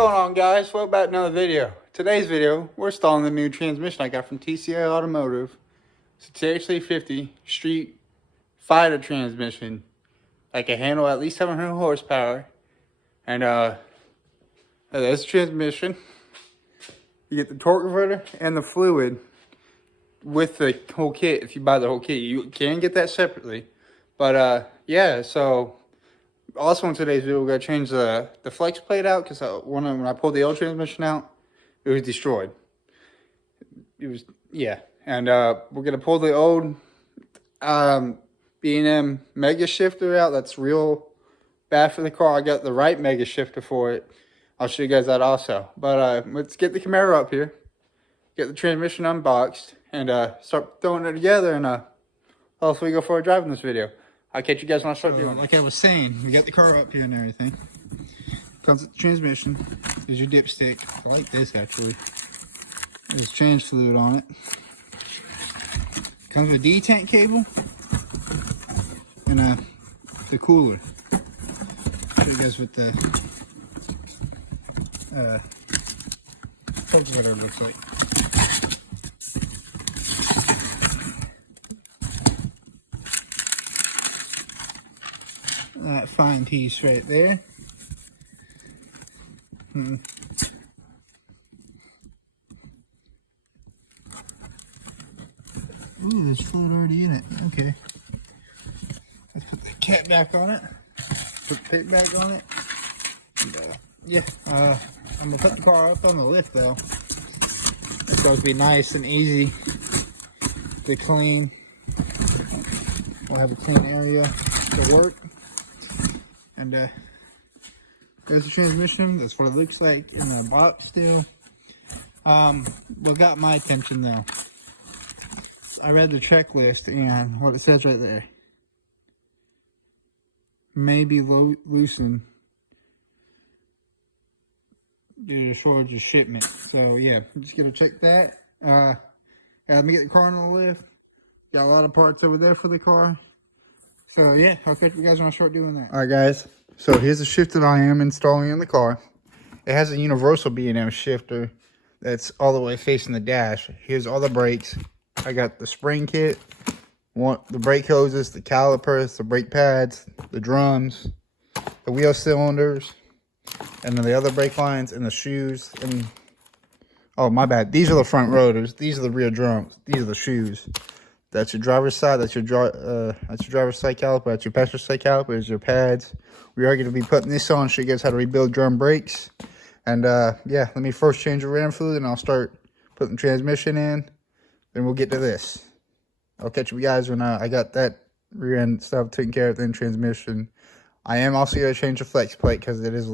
going on, guys? Welcome back to another video. Today's video, we're installing the new transmission I got from TCA Automotive. It's a TH350 street fighter transmission that can handle at least 700 horsepower. And that's the transmission. You get the torque converter and the fluid with the whole kit. If you buy the whole kit, you can get that separately. But yeah, so also in today's video, we're going to change the flex plate out because when I pulled the old transmission out, it was destroyed. It was, yeah. And we're going to pull the old B&M mega shifter out. That's real bad for the car. I got the right mega shifter for it. I'll show you guys that also. But let's get the Camaro up here, get the transmission unboxed, and start throwing it together, and hopefully go for a drive in this video. I'll catch you guys when I start doing it. Like I was saying, we got the car up here and everything. Comes with the transmission. There's your dipstick. I like this actually. There's change fluid on it. Comes with a detank cable and the cooler. Show you guys what the filter looks like. That fine piece right there. Ooh, there's fluid already in it. Okay. Let's put the cap back on it. Put the plate back on it. And, yeah, I'm gonna put the car up on the lift though. It's going to be nice and easy to clean. We'll have a clean area to work. And there's the transmission. That's what it looks like in the box still. What got my attention though, I read the checklist and what it says right there. Maybe loosen due to shortage of shipment. So yeah, just gonna check that. Yeah, let me get the car on the lift. Got a lot of parts over there for the car. So yeah, I'll catch you guys when I start doing that. All right, guys. So here's the shifter that I am installing in the car. It has a universal B&M shifter that's all the way facing the dash. Here's all the brakes. I got the spring kit, the brake hoses, the calipers, the brake pads, the drums, the wheel cylinders, and then the other brake lines and the shoes. And oh, my bad. These are the front rotors. These are the rear drums. These are the shoes. That's your driver's side. That's your driver's side caliper. That's your passenger side caliper. There's your pads. We are going to be putting this on, show you guys how to rebuild drum brakes. And yeah, let me first change the ram fluid, and I'll start putting the transmission in. Then we'll get to this. I'll catch you guys when I got that rear end stuff taken care of, then transmission. I am also going to change the flex plate because it is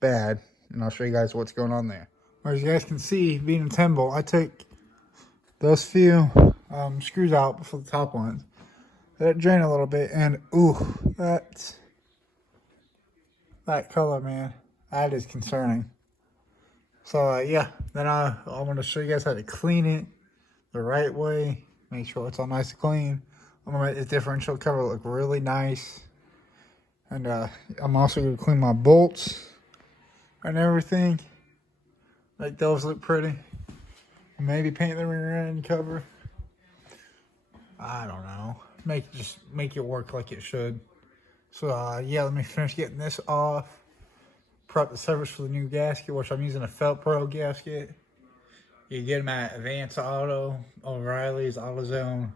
bad, and I'll show you guys what's going on there. As you guys can see, being a 10 bolt, I took those few screws out before the top ones. Let it drain a little bit, and ooh, that color, man, that is concerning. So yeah, then I'm going to show you guys how to clean it the right way. Make sure it's all nice and clean. I'm going to make the differential cover look really nice. And I'm also going to clean my bolts and everything. Make those look pretty. Maybe paint the rear end cover. I don't know. Just make it work like it should. So yeah, let me finish getting this off. Prep the surface for the new gasket, which I'm using a Felt Pro gasket. You get them at Advance Auto, O'Reilly's, AutoZone.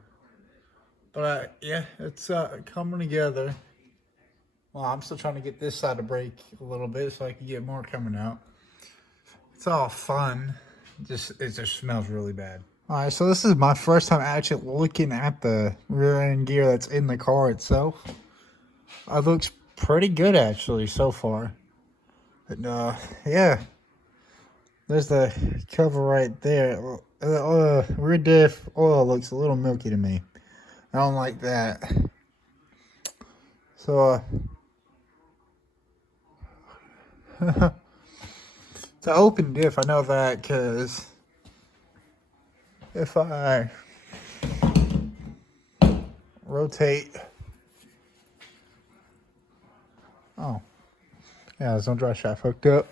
But yeah, it's coming together. Well, I'm still trying to get this side to break a little bit so I can get more coming out. It's all fun. It just smells really bad. All right, so this is my first time actually looking at the rear end gear that's in the car itself. It looks pretty good actually so far. And yeah, there's the cover right there. Rear diff oil looks a little milky to me. I don't like that. So it's an open diff, I know that, because if I rotate, oh yeah, there's no dry shaft hooked up.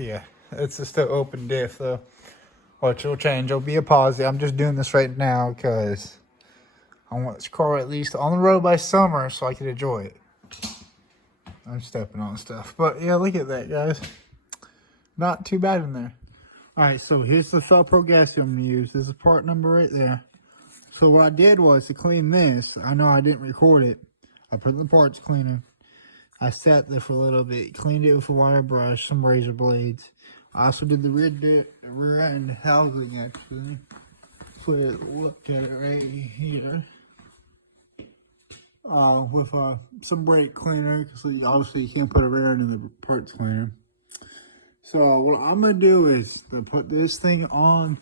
Yeah, it's just an open diff though. Which will change. It'll be a positive. I'm just doing this right now because I want this car at least on the road by summer so I can enjoy it. I'm stepping on stuff. But yeah, look at that, guys. Not too bad in there. Alright, so here's the Thought Pro gasket I'm going to use. This is part number right there. So what I did was to clean this. I know I didn't record it. I put in the parts cleaner. I sat there for a little bit. Cleaned it with a wire brush, some razor blades. I also did the rear end housing actually. So look at it right here. With some brake cleaner, because obviously you can't put a rear end in the parts cleaner. So what I'm gonna do is to put this thing on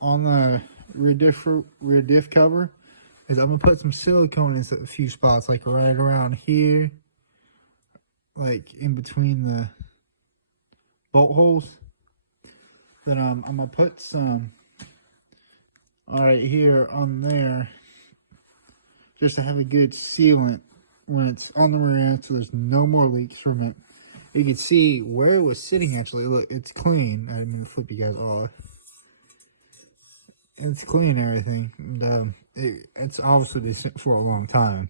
the rear diff cover. Is I'm gonna put some silicone in a few spots, like right around here, like in between the bolt holes. Then I'm gonna put some right here on there, just to have a good sealant when it's on the rear end, so there's no more leaks from it. You can see where it was sitting actually. Look, it's clean. I didn't mean to flip you guys off. It's clean, everything. And, it's obviously been sitting for a long time.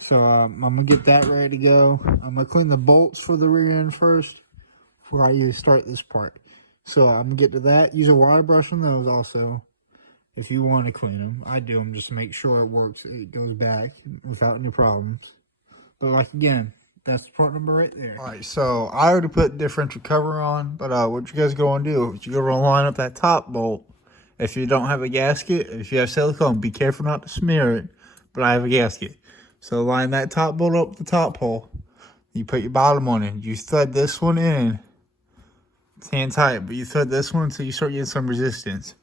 So I'm gonna get that ready to go. I'm gonna clean the bolts for the rear end first before I even start this part. So I'm gonna get to that. Use a wire brush on those also, if you want to clean them. I do them just to make sure it works. It goes back without any problems. But like again, that's part number right there. All right, so I already put differential cover on, but what you guys going to do is you're going to line up that top bolt. If you don't have a gasket, if you have silicone, be careful not to smear it, but I have a gasket. So line that top bolt up the top hole. You put your bottom on it. You thread this one in. It's hand tight, but you thread this one until you start getting some resistance.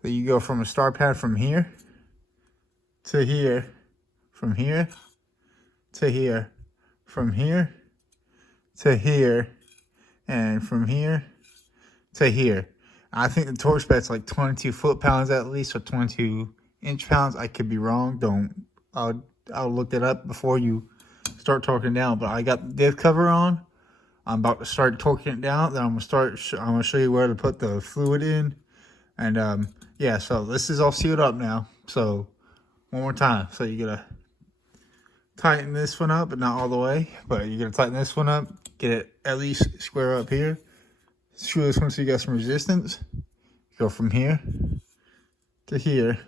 So you go from a star pad from here to here, from here to here, from here to here, and from here to here. I think the torque spec's like 22 foot-pounds at least, or 22 inch-pounds. I could be wrong. I'll look that up before you start torquing down. But I got the diff cover on. I'm about to start torquing it down. Then I'm gonna show you where to put the fluid in. And yeah, so this is all sealed up now. So one more time. So you're gonna tighten this one up, but not all the way. But you're gonna tighten this one up, get it at least square up here. Screw this one so you got some resistance. Go from here to here,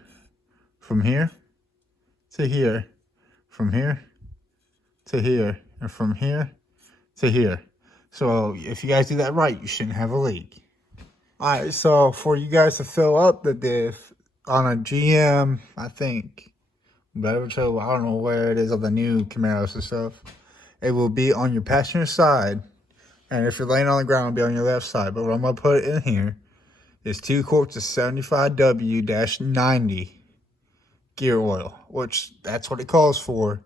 from here to here, from here to here, and from here to here. So if you guys do that right, you shouldn't have a leak. Alright, so for you guys to fill up the diff on a GM, I think, better so I don't know where it is on the new Camaros and stuff, it will be on your passenger side. And if you're laying on the ground, it'll be on your left side. But what I'm going to put in here is 2 quarts of 75W-90 gear oil, which that's what it calls for,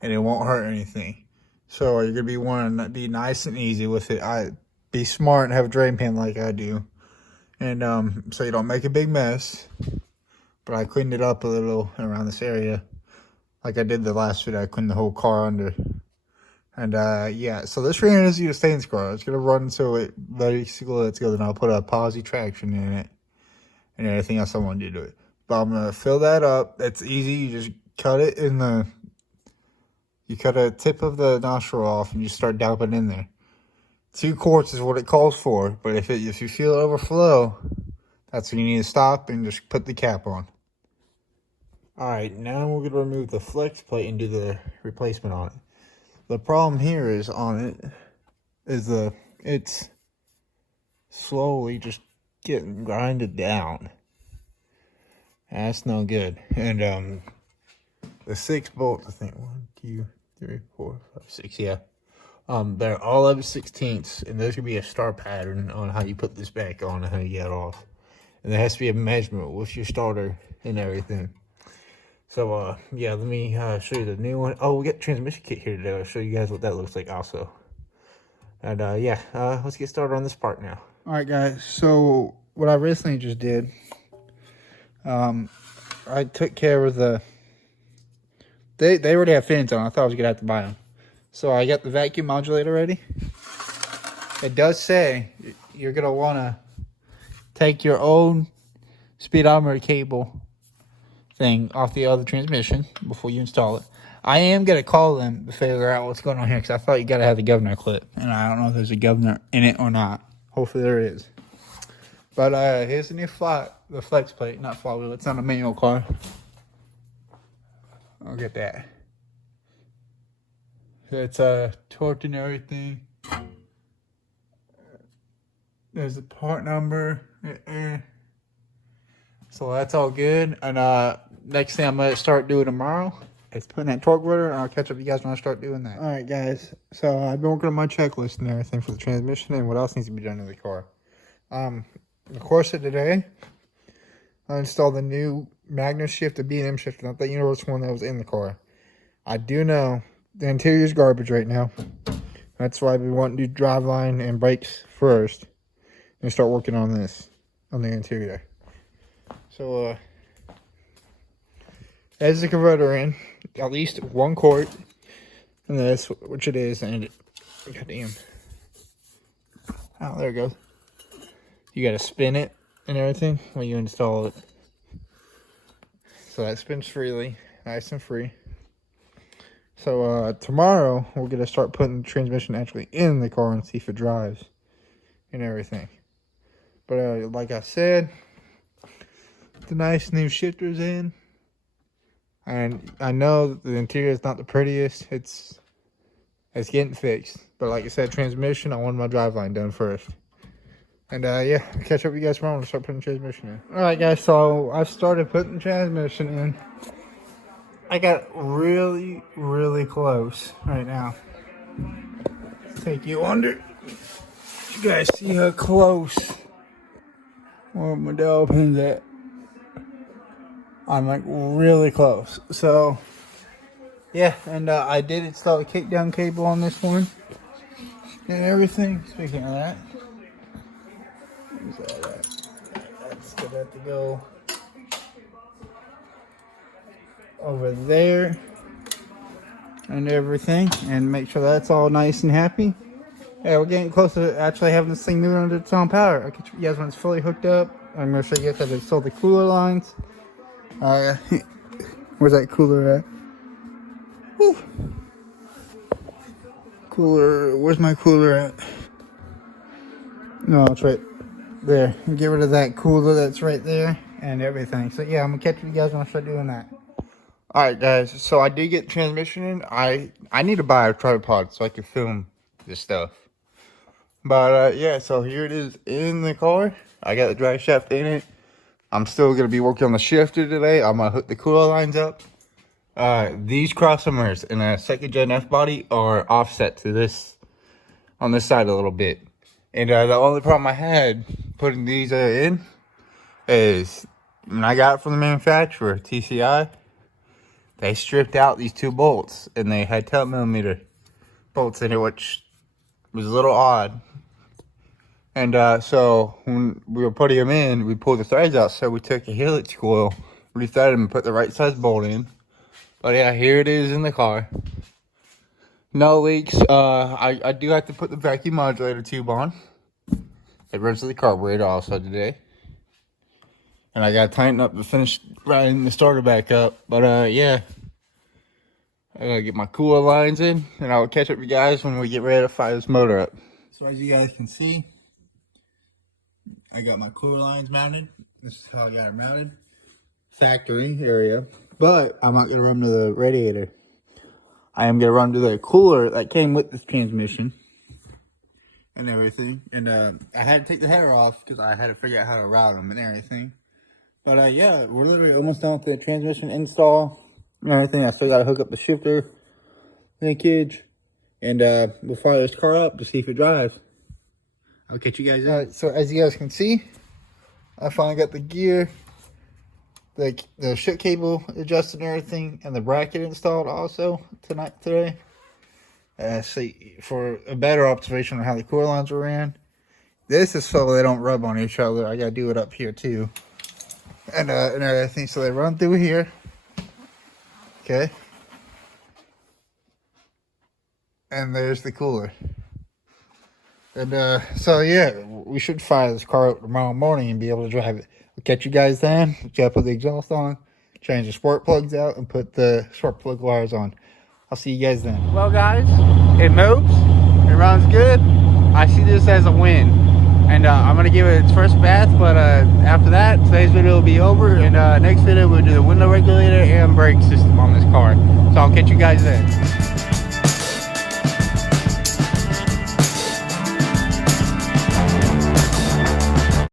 and it won't hurt anything. So you're going to be wanting to be nice and easy with it. Be smart and have a drain pan like I do. And so you don't make a big mess. But I cleaned it up a little around this area. Like I did the last video, I cleaned the whole car under. And yeah, so this rear end is a stainless car. It's gonna run until it basically lets go. Then I'll put a posi traction in it and everything else I want to do to it. But I'm gonna fill that up. That's easy. You just cut it you cut a tip of the nostril off and you start dumping in there. 2 quarts is what it calls for. But if you feel it overflow, that's when you need to stop and just put the cap on. All right, now we're gonna remove the flex plate and do the replacement on it. The problem here is it's slowly just getting grinded down. That's no good. And the 6 bolts, I think 1, 2, 3, 4, 5, 6, yeah. They're all of 16ths, and there's gonna be a star pattern on how you put this back on and how you get it off. And there has to be a measurement with your starter and everything. So, yeah, let me show you the new one. Oh, we got the transmission kit here today. I'll show you guys what that looks like also. And, yeah, let's get started on this part now. All right, guys. So, what I recently just did, I took care of the... They already have fins on. I thought I was going to have to buy them. So I got the vacuum modulator ready. It does say you're going to want to take your own speedometer cable thing off the other transmission before you install it. I am going to call them to figure out what's going on here because I thought you got to have the governor clip. And I don't know if there's a governor in it or not. Hopefully there is. But here's the new the FLEXPLATE, not flywheel. It's not a manual car. I'll get that. It's torqued and everything. There's the part number. So that's all good. And next thing I'm going to start doing tomorrow is putting that torque rotor, and I'll catch up with you guys when I start doing that. Alright guys, so I've been working on my checklist and everything for the transmission and what else needs to be done to the car. In the course of today, I installed the new Magnus shifter, B&M shifter, not the universal one that was in the car. I do know the interior is garbage right now. That's why we want to do driveline and brakes first and start working on this, on the interior. So, as the converter in, at least 1 quart in this, which it is, and goddamn. Oh, there it goes. You gotta spin it and everything when you install it. So that spins freely, nice and free. So tomorrow we're gonna start putting the transmission actually in the car and see if it drives and everything. But like I said, the nice new shifter's in, and I know the interior is not the prettiest. It's getting fixed. But like I said, transmission, I want my driveline done first. And yeah, I'll catch up with you guys tomorrow when I start putting the transmission in. Alright guys, so I've started putting the transmission in. I got really, really close right now. Let's take you under. You guys see how close where my dowel pin's at. I'm like really close. So yeah, and I did install a kick down cable on this one and everything. Speaking of that, where's that at? That's gonna have to go over there and everything, and make sure that's all nice and happy. Yeah, we're getting close to actually having this thing moving under its own power. I'll catch you guys when it's fully hooked up. I'm gonna show you guys how to install the cooler lines. Where's that cooler at? Woo. Cooler, where's my cooler at? No, it's right there. Get rid of that cooler that's right there and everything. So yeah, I'm gonna catch you guys when I start doing that. Alright guys, so I did get the transmission in. I need to buy a tripod so I can film this stuff. But yeah, so here it is in the car. I got the drive shaft in it. I'm still going to be working on the shifter today. I'm going to hook the cooler lines up. These crossovers in a second gen F body are offset to this, on this side a little bit. And the only problem I had putting these in is when I got it from the manufacturer, TCI, they stripped out these 2 bolts and they had 10mm bolts in it, which was a little odd. And so when we were putting them in, we pulled the threads out. So we took a helix coil, rethreaded them, and put the right size bolt in. But yeah, here it is in the car. No leaks. I do have to put the vacuum modulator tube on. It runs to the carburetor also today. And I got to tighten up to finish riding the starter back up. But yeah, I got to get my cooler lines in. And I'll catch up with you guys when we get ready to fire this motor up. So as you guys can see, I got my cooler lines mounted. This is how I got it mounted. Factory area. But I'm not going to run to the radiator. I am going to run to the cooler that came with this transmission. And everything. And I had to take the header off because I had to figure out how to route them and everything. But yeah, we're literally almost done with the transmission install and everything. I still got to hook up the shifter linkage. And we'll fire this car up to see if it drives. I'll catch you guys out. So as you guys can see, I finally got the gear, the shit cable adjusted and everything, and the bracket installed also today. See, for a better observation on how the cooler lines were ran. This is so they don't rub on each other. I gotta do it up here too, and everything. So they run through here, okay, And there's the cooler. And so yeah, we should fire this car up tomorrow morning and be able to drive it. We'll catch you guys then. We gotta put the exhaust on, change the spark plugs out, and put the spark plug wires on. I'll see you guys then. Well guys, it moves, it runs good. I see this as a win. And I'm gonna give it its first bath, but after that, today's video will be over, and next video we'll do the window regulator and brake system on this car. So I'll catch you guys then.